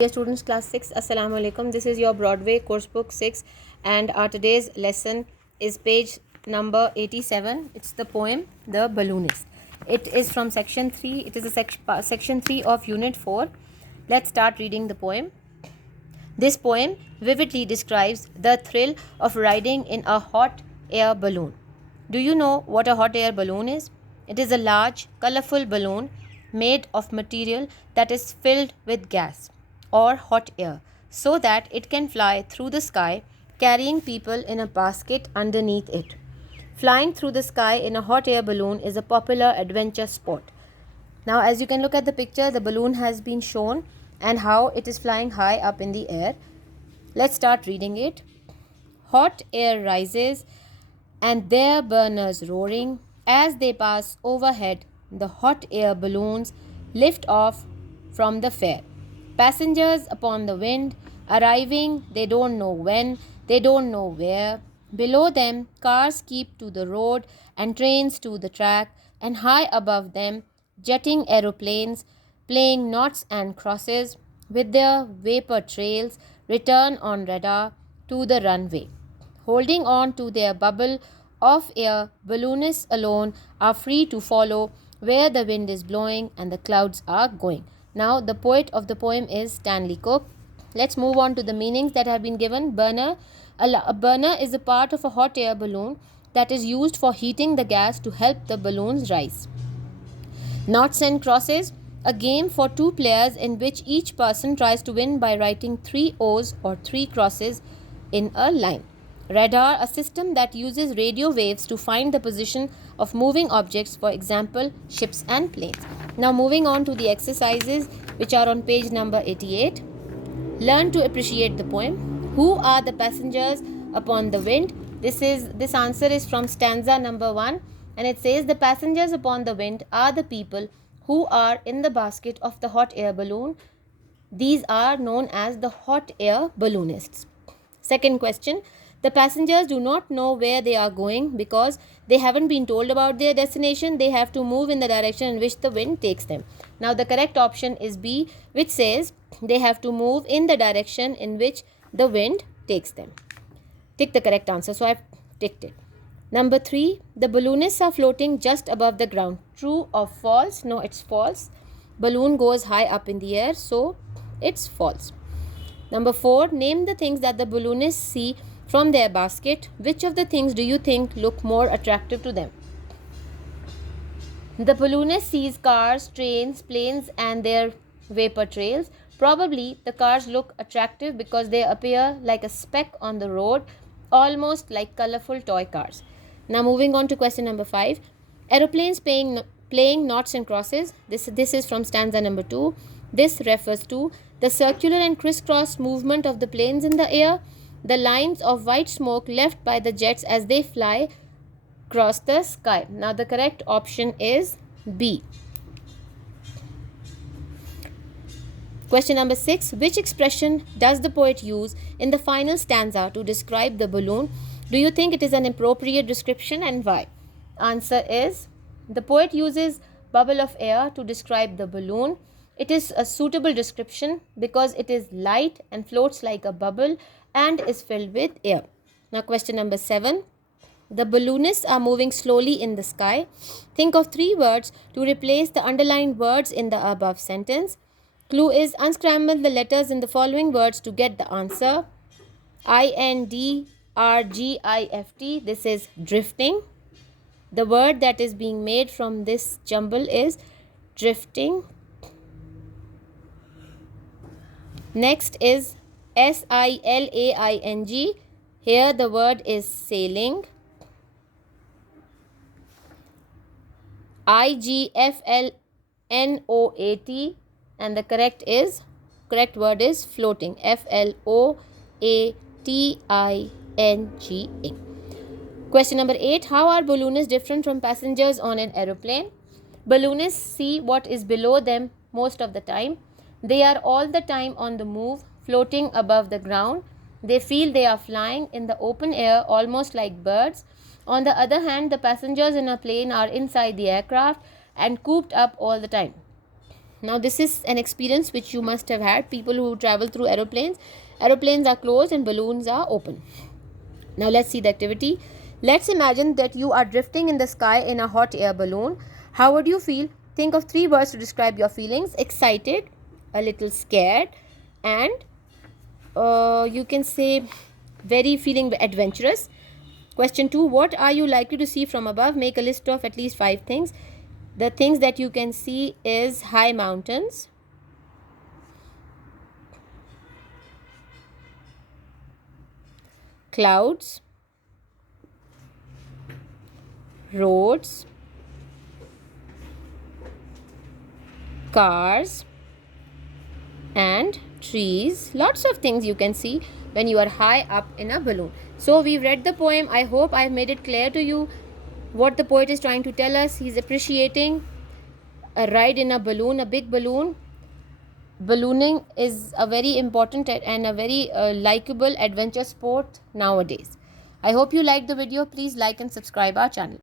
Dear students, class 6, Assalamu alaikum. This is your Broadway course book 6 and our today's lesson is page number 87. It's the poem The Balloonist. It is from section 3. It is a section 3 of unit 4. Let's start reading the poem. This poem vividly describes the thrill of riding in a hot air balloon. Do you know what a hot air balloon is? It is a large, colorful balloon made of material that is filled with gas or hot air so that it can fly through the sky, carrying people in a basket underneath it. Flying through the sky in a hot air balloon is a popular adventure sport. Now, as you can look at the picture, the balloon has been shown and how it is flying high up in the air. Let's start reading it. Hot air rises and their burners roaring. As they pass overhead, the hot air balloons lift off from the fair. Passengers upon the wind, arriving they don't know when, they don't know where. Below them, cars keep to the road and trains to the track, and high above them, jetting aeroplanes, playing noughts and crosses, with their vapor trails, return on radar to the runway. Holding on to their bubble of air, balloonists alone are free to follow where the wind is blowing and the clouds are going. Now, the poet of the poem is Stanley Cook. Let's move on to the meanings that have been given. Burner. A burner is a part of a hot air balloon that is used for heating the gas to help the balloons rise. Noughts and crosses. A game for two players in which each person tries to win by writing 3 O's or 3 crosses in a line. Radar, a system that uses radio waves to find the position of moving objects, for example, ships and planes. Now moving on to the exercises which are on page number 88. Learn to appreciate the poem. Who are the passengers upon the wind? This answer is from stanza number 1 and it says the passengers upon the wind are the people who are in the basket of the hot air balloon. These are known as the hot air balloonists. Second question. The passengers do not know where they are going because they haven't been told about their destination. They have to move in the direction in which the wind takes them. Now, the correct option is B, which says they have to move in the direction in which the wind takes them. Tick the correct answer. So, I've ticked it. Number 3, the balloonists are floating just above the ground. True or false? No, it's false. Balloon goes high up in the air, so it's false. Number 4, name the things that the balloonists see from their basket. Which of the things do you think look more attractive to them? The balloonist sees cars, trains, planes and their vapor trails. Probably the cars look attractive because they appear like a speck on the road, almost like colorful toy cars. Now moving on to question number 5. Aeroplanes playing noughts and crosses. This is from stanza number 2. This refers to the circular and crisscross movement of the planes in the air, the lines of white smoke left by the jets as they fly across the sky. Now the correct option is B. Question number 6. Which expression does the poet use in the final stanza to describe the balloon? Do you think it is an appropriate description and why? Answer is the poet uses bubble of air to describe the balloon. It is a suitable description because it is light and floats like a bubble and is filled with air. Now question number 7. The balloonists are moving slowly in the sky. Think of 3 words to replace the underlined words in the above sentence. Clue is unscramble the letters in the following words to get the answer. INDRGIFT. This is drifting. The word that is being made from this jumble is drifting. Next is SILAING. Here the word is sailing. IGFLNOAT and the correct word is floating. FLOATINGA. Question number 8. How are balloonists different from passengers on an aeroplane? Balloonists see what is below them most of the time. They are all the time on the move, floating above the ground. They feel they are flying in the open air almost like birds. On the other hand, the passengers in a plane are inside the aircraft and cooped up all the time. Now this is an experience which you must have had. People who travel through aeroplanes are closed and balloons are open. Now let's see the activity. Let's imagine that you are drifting in the sky in a hot air balloon. How would you feel? Think of 3 words to describe your feelings: excited, a little scared, and you can say very feeling adventurous. Question 2, what are you likely to see from above? Make a list of at least 5 things. The things that you can see is high mountains, clouds, roads, cars, and trees. Lots of things you can see when you are high up in a balloon. So we've read the poem. I hope I've made it clear to you what the poet is trying to tell us. He's appreciating a ride in a balloon, a big balloon. Ballooning is a very important and a very likable adventure sport nowadays. I hope you liked the video. Please like and subscribe our channel.